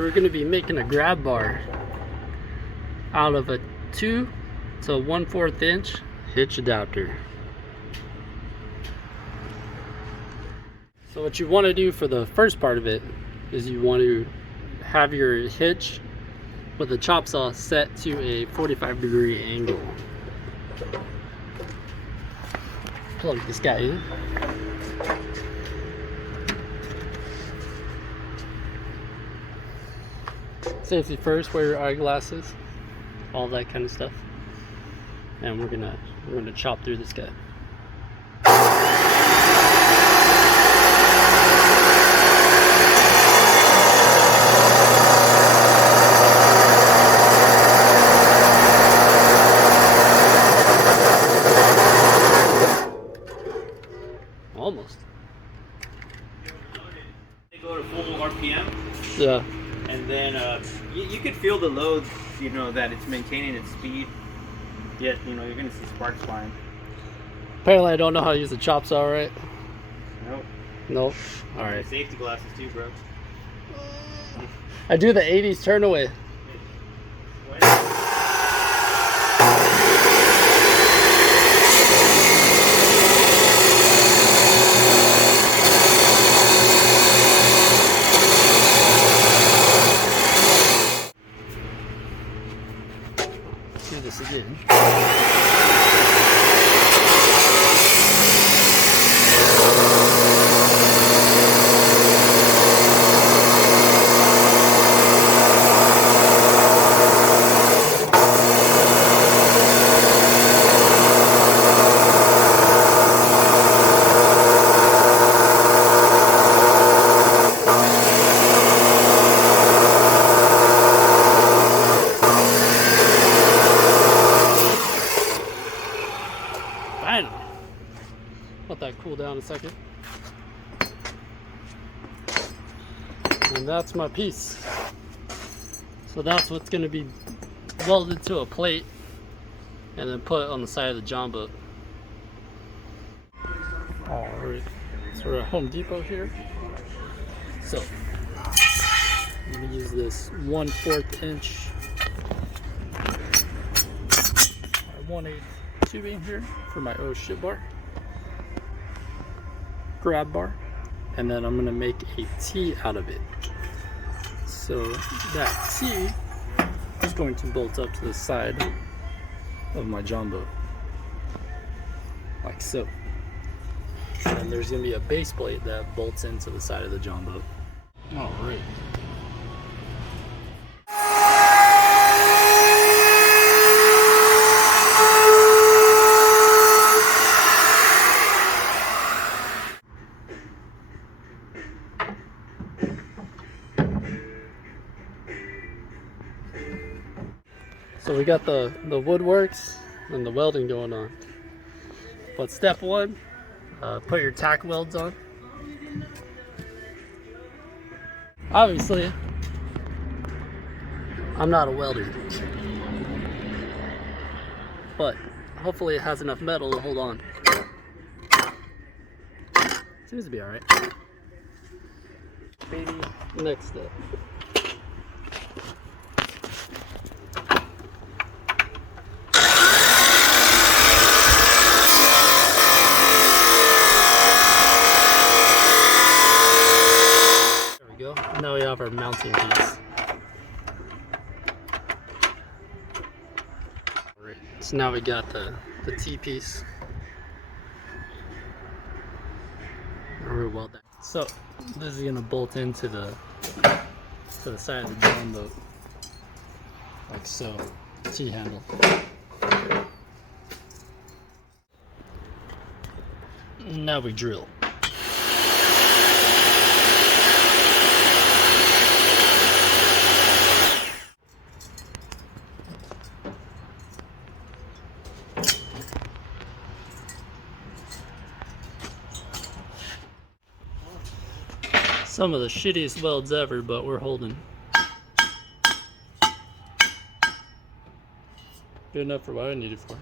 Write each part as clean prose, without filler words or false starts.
So we're going to be making a grab bar out of a 2 to 1/4 inch hitch adapter. So what you want to do for the first part of it is you want to have your hitch with the chop saw set to a 45-degree angle. Plug this guy in. Safety first, wear your eyeglasses, all that kind of stuff. And we're gonna chop through this guy. Almost. They go to full RPM. Yeah. And then you could feel the load, you know, that it's maintaining its speed. Yet, you know, you're gonna see sparks flying. Apparently I don't know how to use the chop saw right. Nope. Nope. Alright. Safety glasses too, bro. I do the 80s turn away. Do this again. Finally. Let that cool down a second. And that's my piece. So that's what's going to be welded to a plate and then put on the side of the Jon Boat. Alright, so we're at Home Depot here. So I'm going to use this 1/4 inch 1/8 tubing here for my shit bar, grab bar, and then I'm gonna make a T out of it. So that T is going to bolt up to the side of my Jon Boat, like so. And there's gonna be a base plate that bolts into the side of the Jon Boat. All right. So we got the woodworks and the welding going on. But step one, put your tack welds on. Obviously, I'm not a welder, but hopefully it has enough metal to hold on. Seems to be alright. Baby, next step. Now we have our mounting piece. Alright, so now we got the T piece. Weld that. So this is gonna bolt into the side of the Jon Boat, like so. T handle. Now we drill. Some of the shittiest welds ever, but we're holding. Good enough for what I need it for.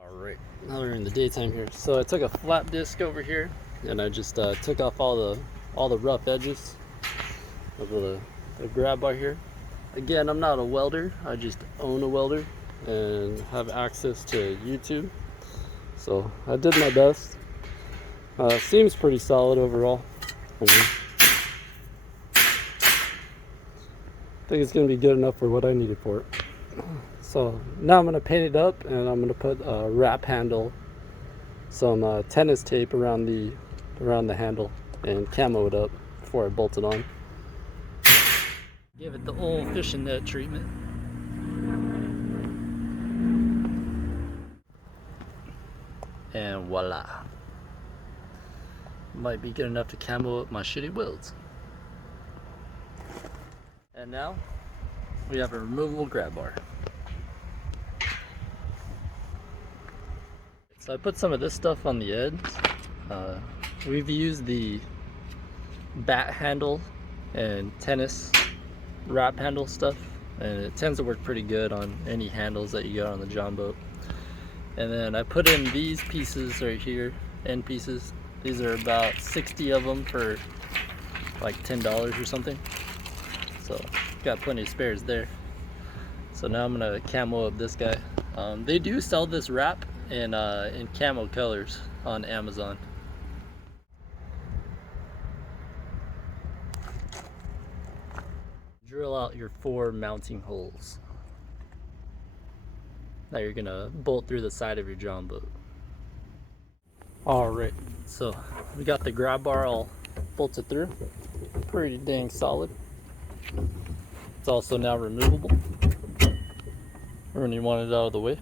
Alright, now we're in the daytime here. So I took a flat disc over here and I just took off all the rough edges of the grab bar here. Again, I'm not a welder, I just own a welder and have access to YouTube. So I did my best. Seems pretty solid overall. I think it's gonna be good enough for what I needed for it. So now I'm gonna paint it up, and I'm gonna put a wrap handle, some tennis tape around the handle, and camo it up before I bolt it on. Give it the old fishing net treatment. And voila. Might be good enough to camo up my shitty welds. And now we have a removable grab bar. So I put some of this stuff on the ends. We've used the bat handle and tennis wrap handle stuff, and it tends to work pretty good on any handles that you got on the Jon Boat. And then I put in these pieces right here, end pieces. These are about 60 of them for like $10 or something. So got plenty of spares there. So now I'm gonna camo up this guy. They do sell this wrap in camo colors on Amazon. Drill out your 4 mounting holes. Now you're gonna bolt through the side of your Jon Boat. Alright, so we got the grab bar all bolted through. Pretty dang solid. It's also now removable when you want it out of the way.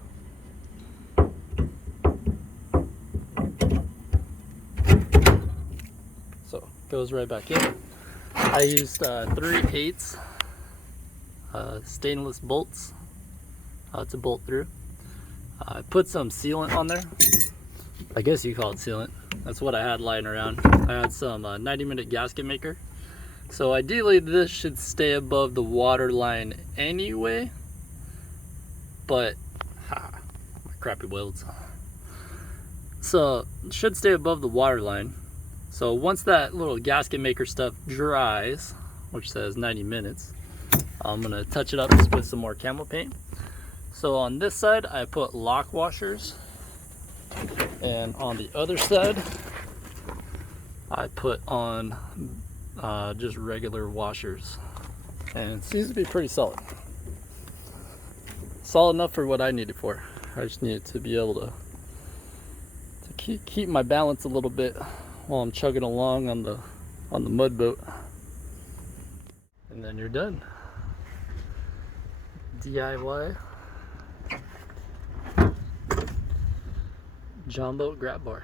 So goes right back in. I used 3/8 stainless bolts to bolt through. I put some sealant on there. I guess you call it sealant. That's what I had lying around. I had some 90-minute gasket maker. So ideally this should stay above the water line anyway, but my crappy welds. So it should stay above the water line. So once that little gasket maker stuff dries, which says 90 minutes, I'm gonna touch it up with some more camo paint. So on this side I put lock washers, and on the other side I put on just regular washers, and it seems to be pretty solid. Solid enough for what I need it for. I just needed to be able to keep my balance a little bit while I'm chugging along on the mud boat. And then you're done. DIY Jon Boat Grab Bar.